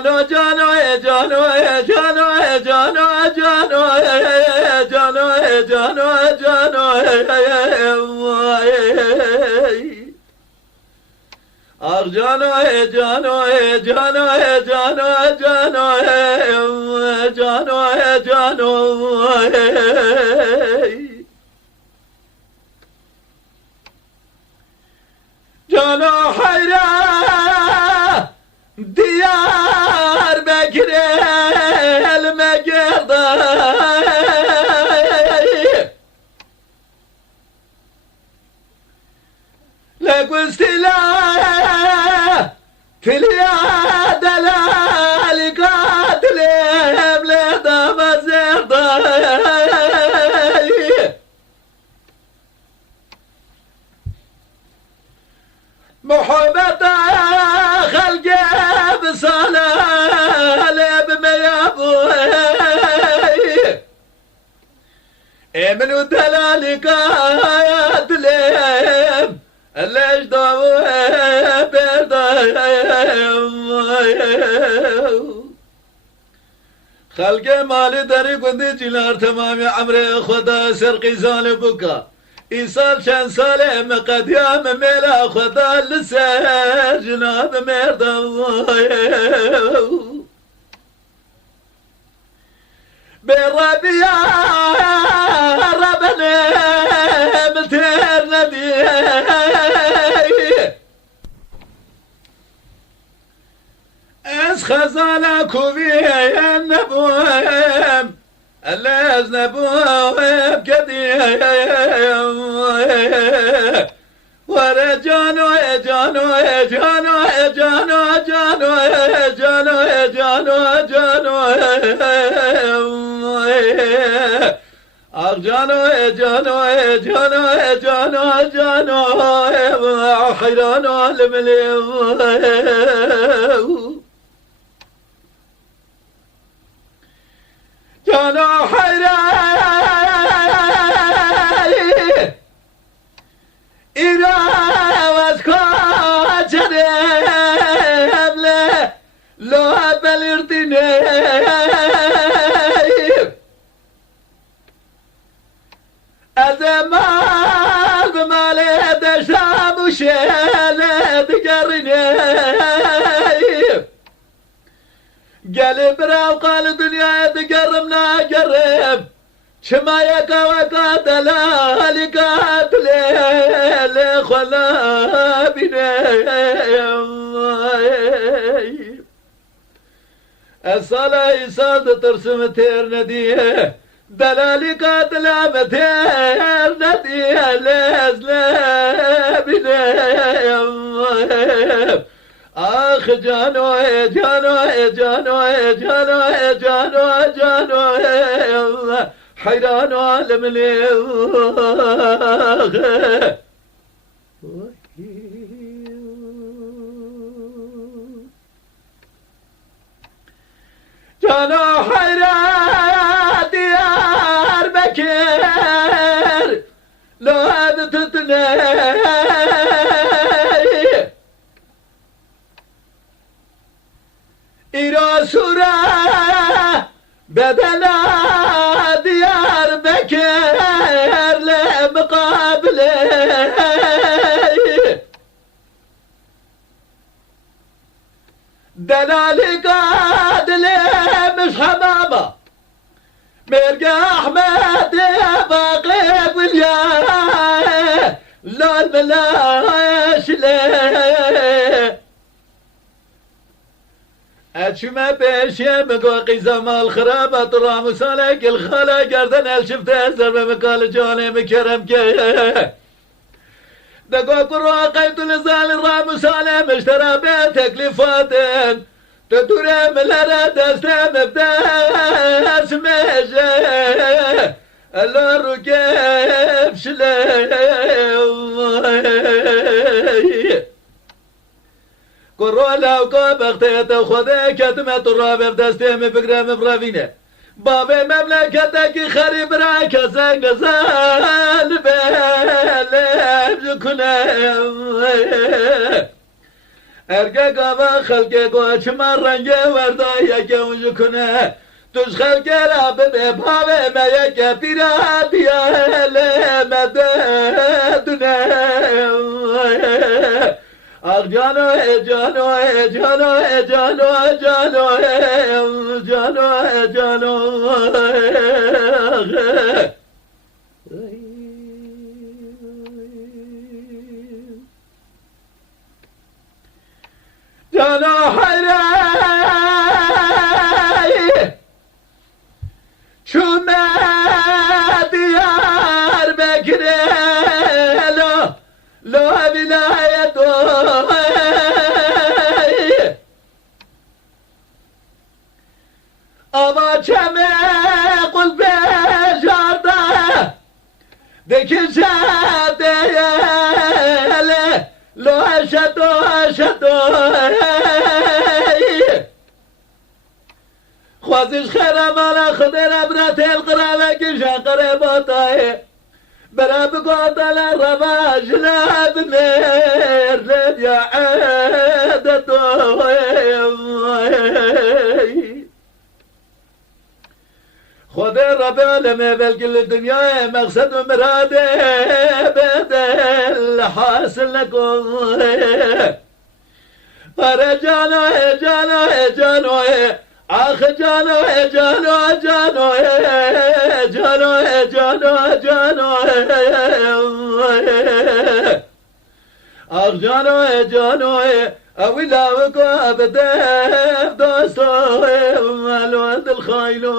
جانو جانو جانو جانو جانو جانو جانو جانو جانو آخ جانو جانو جانو جانو جانو جانو جانو جانو حیره دیار بکره المگرده لگوستیلا تلیا دلالی قاتلیم لدام زرده محبت خلق بصالة بميابوي من دلالك قاتلهم ليش ضوي بردايم خلق مالي داري قندي جلار تمامي عمري خدا سرقي زالي بكا إيصال شان سالي مقديام ميلا خدا لسه جناب مردو بالربي يا ربنا متر ندي اس خزانة كوفي النبوهم اللي ازنبوهم كديم ورجانو جانو جانو جانو جانو جانو جانو جانو جانو جانو جانو جانو جانو حيرانو المليو جانو حيران إذا واسكا جريم لو بلردني أزمال بمالي دشام وشيل دقرني قلب راو قال دنيا تقربنا قرب شما يكا وكا دلالي قاتلي خلا بني الصلاة يصاد ترسم تير نديه دلالي قاتلا متير نديه لازلا بني آخ جانو جانو جانو جانو جانو جانو حيران عالم اليوم جانو حيران ديار بكر لو هذا تتنى إيرا سورة بدلا ديار بكر لمقابله دلالي قادلي مش حمامة مرقى أحمد باقي بالياه لا الملاش ليه أتشما بيشي مقوقي زمال خرابة رامو سالك الخلا قردن الشفت أزر بمقال جاني مكرم كي دقوق الراقيت لزال الرامو سالم اشترى بتكليفات تدوري من الأراد أسلام بدرس ميجي اللور كيف شلي كرولا وكوب اختيت خذي كتمت الرابع بدستيم بقرام برافينه بابي مملكتك خريب راك زنقزال بالب كنا ارگه گاوا خلقه گو چمن رنگه ورده یکی اونجو کنه توش خلقه را بده پاوه ما یکی پیرا دیاله مددونه آخ جانو جانو جانو جانو جانو جانو جانو جانو حیرای چون دیار بکره لو ولایتو اما چمه قلب جارده دکشده لو اشدو خوازش خیرم على خدر ابرت القرابة كشا قريباتاي برا بقعد على الرواج لا بنير لد يا عادتو خود رب العالمين بالكل الدنيا مقصد ومراده بدل حاصل لكم فرجانو جانو جانو آخ جانو جانو جانو جانو جانو جانو آخ جانو جانو اولا وكو ابدا دوستو الواد الخايلو